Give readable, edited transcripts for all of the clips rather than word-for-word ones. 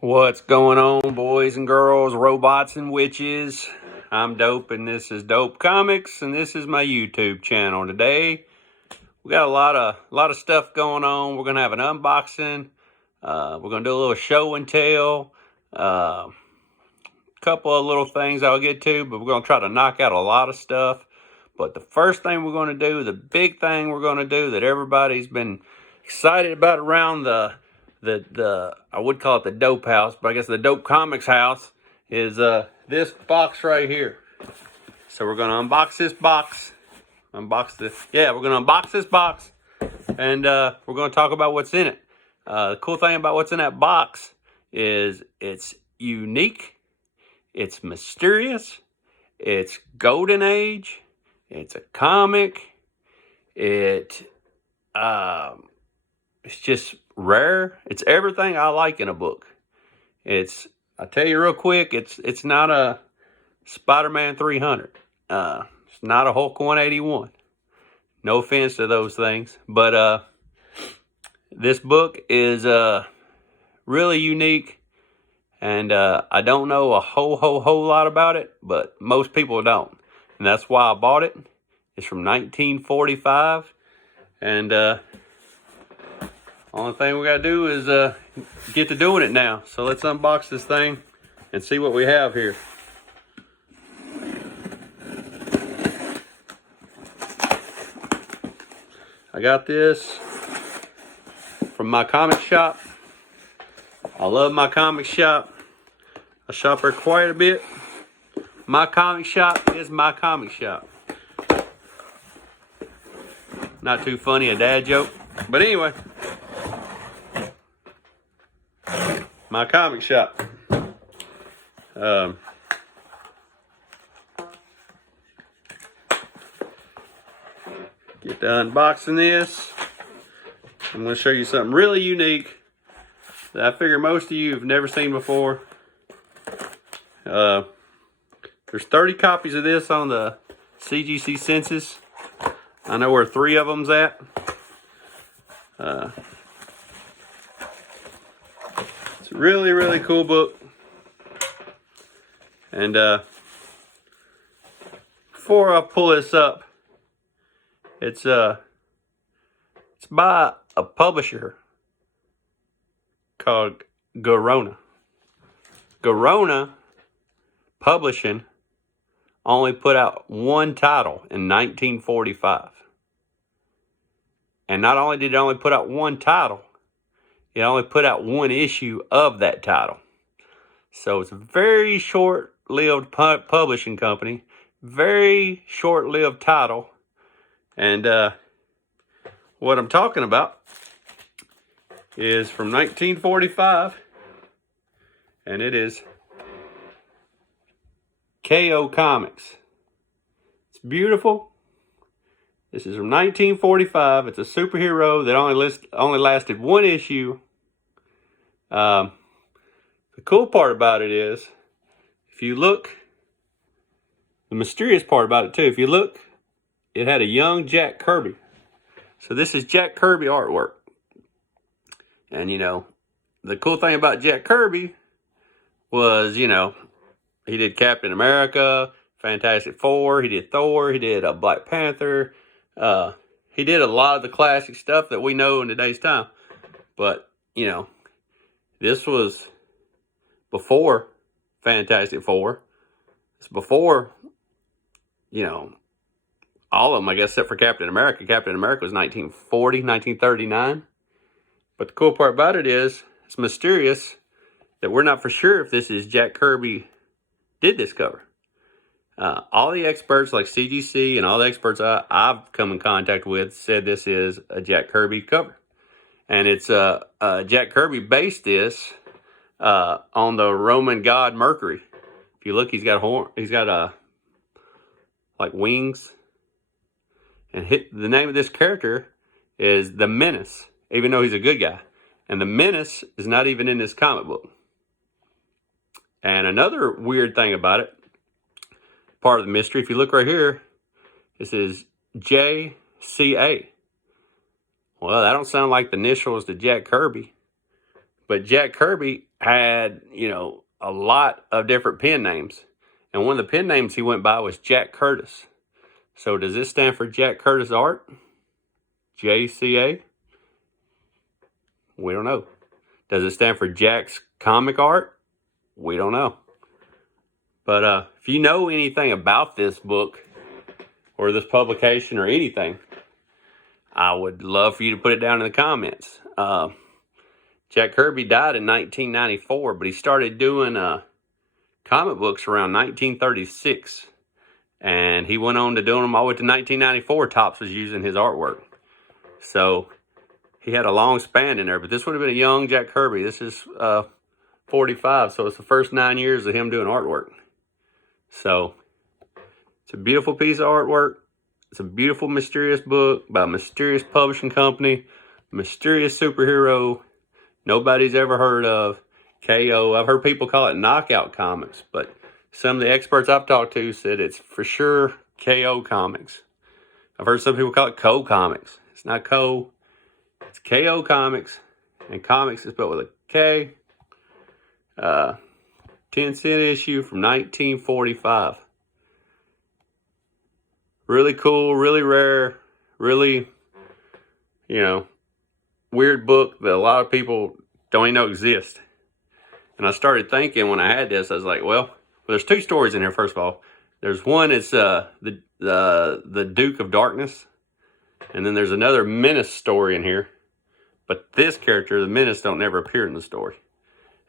What's going on, boys and girls, robots and witches? I'm Dope, and this is Dope Comics, and this is my YouTube channel. Today, we got a lot of stuff going on. We're gonna have an unboxing. We're gonna do a little show and tell. Couple of little things I'll get to, but we're gonna try to knock out a lot of stuff. But the first thing we're gonna do, the big thing we're gonna do that everybody's been excited about around the I would call it the Dope House, but I guess the Dope Comics house is this box right here. So we're gonna unbox this box. We're gonna unbox this box, and we're gonna talk about what's in it. The cool thing about what's in that box is it's unique, it's mysterious, it's golden age, it's a comic, it's just rare. It's everything I like in a book. I'll tell you real quick, it's not a Spider-Man 300. It's not a Hulk 181. No offense to those things, but this book is really unique, and I don't know a whole lot about it, but most people don't, and that's why I bought it. It's from 1945, and only thing we gotta do is get to doing it now. So let's unbox this thing and see what we have here. I got this from my comic shop. I love my comic shop. I shop there quite a bit. My comic shop is my comic shop. Not too funny, a dad joke. But anyway, my comic shop. Get to unboxing this. I'm going to show you something really unique that I figure most of you have never seen before. There's 30 copies of this on the CGC census. I know where 3 of them's at. It's a really cool book. And before I pull this up, it's by a publisher called Garona. Garona Publishing only put out one title in 1945. And not only did it only put out one title, it only put out one issue of that title. So it's a very short-lived publishing company, very short-lived title. And what I'm talking about is from 1945, and it is KO Comics. It's beautiful. This is from 1945. It's a superhero that only lasted one issue. The cool part about it is, if you look, the mysterious part about it too, if you look, it had a young Jack Kirby. So this is Jack Kirby artwork. And, you know, the cool thing about Jack Kirby was, you know, he did Captain America, Fantastic Four, he did Thor, he did Black Panther. He did a lot of the classic stuff that we know in today's time. But, you know, this was before Fantastic Four. It's before, you know, all of them, I guess, except for Captain America. Captain America was 1940, 1939. But the cool part about it is, it's mysterious that we're not for sure if this is Jack Kirby did this cover. All the experts like CGC and all the experts I've come in contact with said this is a Jack Kirby cover. And it's Jack Kirby based this on the Roman god Mercury. If you look, he's got a horn. He's got like wings. And the name of this character is the Menace, even though he's a good guy. And the Menace is not even in this comic book. And another weird thing about it, part of the mystery, if you look right here, it says JCA. Well, that don't sound like the initials to Jack Kirby. But Jack Kirby had, a lot of different pen names. And one of the pen names he went by was Jack Curtis. So does this stand for Jack Curtis Art? JCA? We don't know. Does it stand for Jack's Comic Art? We don't know. But if you know anything about this book or this publication or anything, I would love for you to put it down in the comments. Jack Kirby died in 1994, but he started doing comic books around 1936. And he went on to doing them all the way to 1994. Topps was using his artwork. So he had a long span in there, but this would have been a young Jack Kirby. This is 45, so it's the first 9 years of him doing artwork. So it's a beautiful piece of artwork. It's a beautiful, mysterious book by a mysterious publishing company, mysterious superhero nobody's ever heard of, KO. I've heard people call it Knockout Comics, but some of the experts I've talked to said it's for sure KO Comics. I've heard some people call it Co Comics. It's not Co, it's KO Comics, and comics is spelled with a K. 10-cent issue from 1945. Really cool, really rare, really, weird book that a lot of people don't even know exists. And I started thinking when I had this, I was like, well, there's two stories in here. First of all, there's one. It's the Duke of Darkness, and then there's another Menace story in here. But this character, the Menace, don't never appear in the story.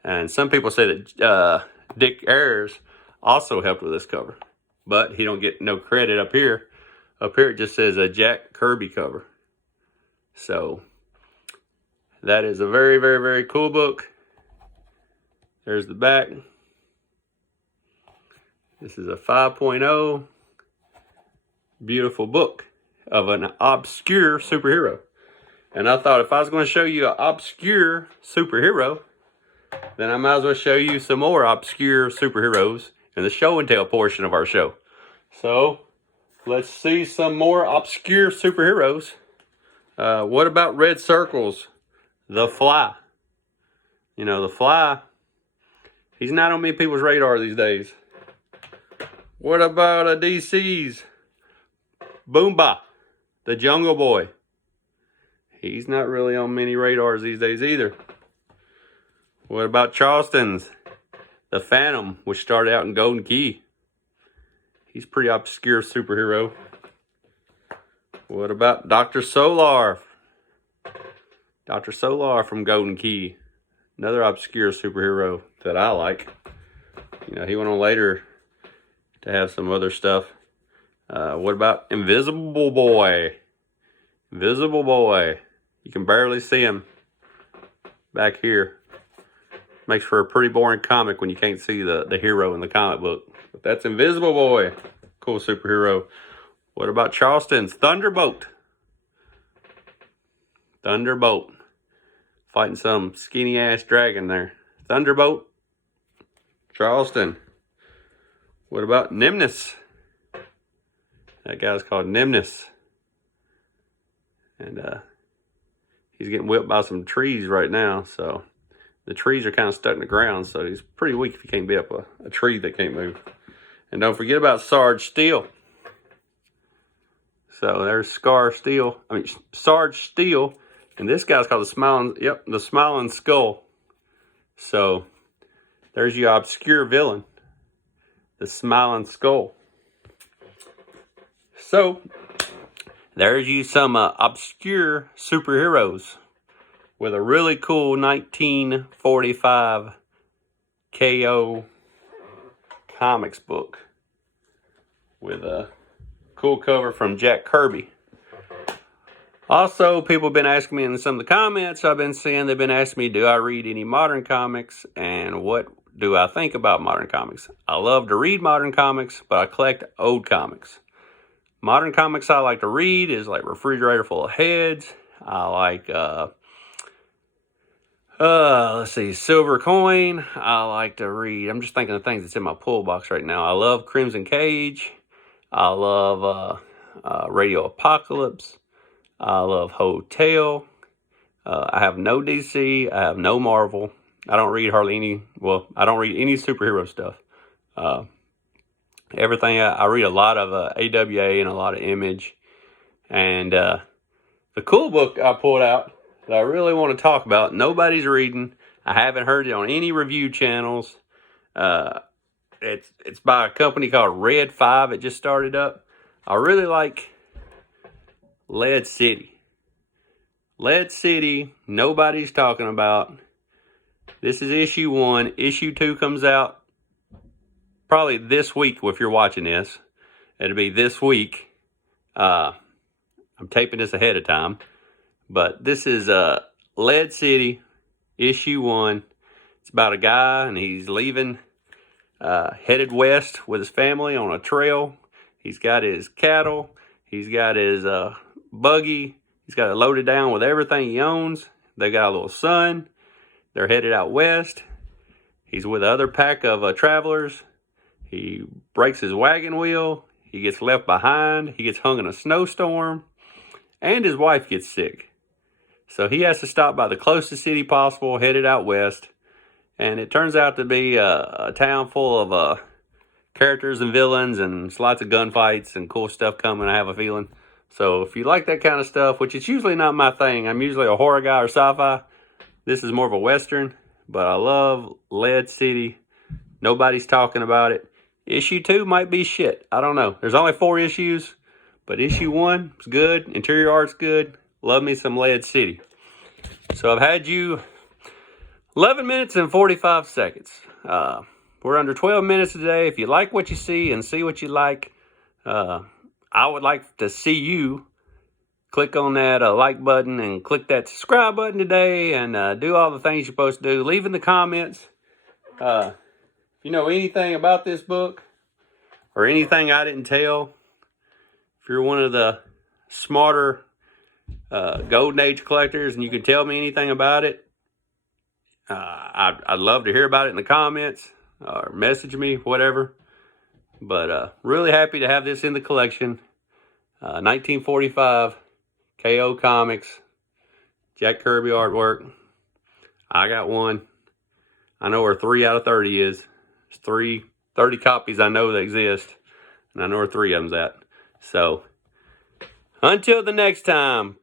And some people say that Dick Ayers also helped with this cover, but he don't get no credit up here. Up here it just says a Jack Kirby cover. So that is a very, very, very cool book. There's the back. This is a 5.0. Beautiful book of an obscure superhero. And I thought if I was going to show you an obscure superhero, then I might as well show you some more obscure superheroes in the show and tell portion of our show. So let's see some more obscure superheroes. What about Red Circle's The Fly? The Fly, he's not on many people's radar these days. What about a DC's Boomba, the Jungle Boy? He's not really on many radars these days either. What about Charleston's The Phantom, which started out in Golden Key? He's a pretty obscure superhero. What about Dr. Solar? Dr. Solar from Golden Key. Another obscure superhero that I like. He went on later to have some other stuff. What about Invisible Boy? Invisible Boy. You can barely see him back here. Makes for a pretty boring comic when you can't see the hero in the comic book. But that's Invisible Boy. Cool superhero. What about Charleston's Thunderbolt? Thunderbolt. Fighting some skinny ass dragon there. Thunderbolt. Charleston. What about Nimnus? That guy's called Nimnus. And he's getting whipped by some trees right now. So the trees are kind of stuck in the ground. So he's pretty weak if he can't be up a tree that can't move. And don't forget about Sarge Steel. So there's Sarge Steel. And this guy's called the Smiling Skull. So there's your obscure villain. The Smiling Skull. So there's you some obscure superheroes with a really cool 1945 KO comics book with a cool cover from Jack Kirby. Also, people have been asking me in some of the comments I've been seeing, they've been asking me, do I read any modern comics and what do I think about modern comics? I love to read modern comics, but I collect old comics. Modern comics I like to read is like Refrigerator Full of Heads. I like, let's see, Silver Coin. I like to read, I'm just thinking of things that's in my pull box right now. I love Crimson Cage. I love Radio Apocalypse. I love Hotel. I have no DC. I have no Marvel. I don't read hardly any, well, I don't read any superhero stuff. Everything, I read a lot of AWA and a lot of Image. And the cool book I pulled out that I really want to talk about, nobody's reading. I haven't heard it on any review channels. It's by a company called Red 5. It just started up. I really like Lead City. Lead City, nobody's talking about. This is issue 1. Issue 2 comes out probably this week if you're watching this. It'll be this week. I'm taping this ahead of time. But this is Lead City, issue 1. It's about a guy and he's leaving, headed west with his family on a trail. He's got his cattle. He's got his buggy. He's got it loaded down with everything he owns. They got a little son. They're headed out west. He's with another pack of travelers. He breaks his wagon wheel. He gets left behind. He gets hung in a snowstorm. And his wife gets sick. So he has to stop by the closest city possible, headed out west. And it turns out to be a town full of characters and villains and lots of gunfights and cool stuff coming, I have a feeling. So if you like that kind of stuff, which is usually not my thing, I'm usually a horror guy or sci-fi. This is more of a Western, but I love Lead City. Nobody's talking about it. Issue 2 might be shit. I don't know. There's only 4 issues, but issue 1 is good. Interior art's good. Love me some Lead City. So I've had you 11 minutes and 45 seconds. We're under 12 minutes today. If you like what you see and see what you like, I would like to see you click on that like button and click that subscribe button today and do all the things you're supposed to do. Leave in the comments if you know anything about this book or anything I didn't tell. If you're one of the smarter Golden Age collectors and you can tell me anything about it, I'd love to hear about it in the comments or message me, whatever. But really happy to have this in the collection. 1945 KO Comics, Jack Kirby artwork. I got one. I know where 3 out of 30 is. There's 30 copies I know that exist. And I know where 3 of them's at. So, until the next time.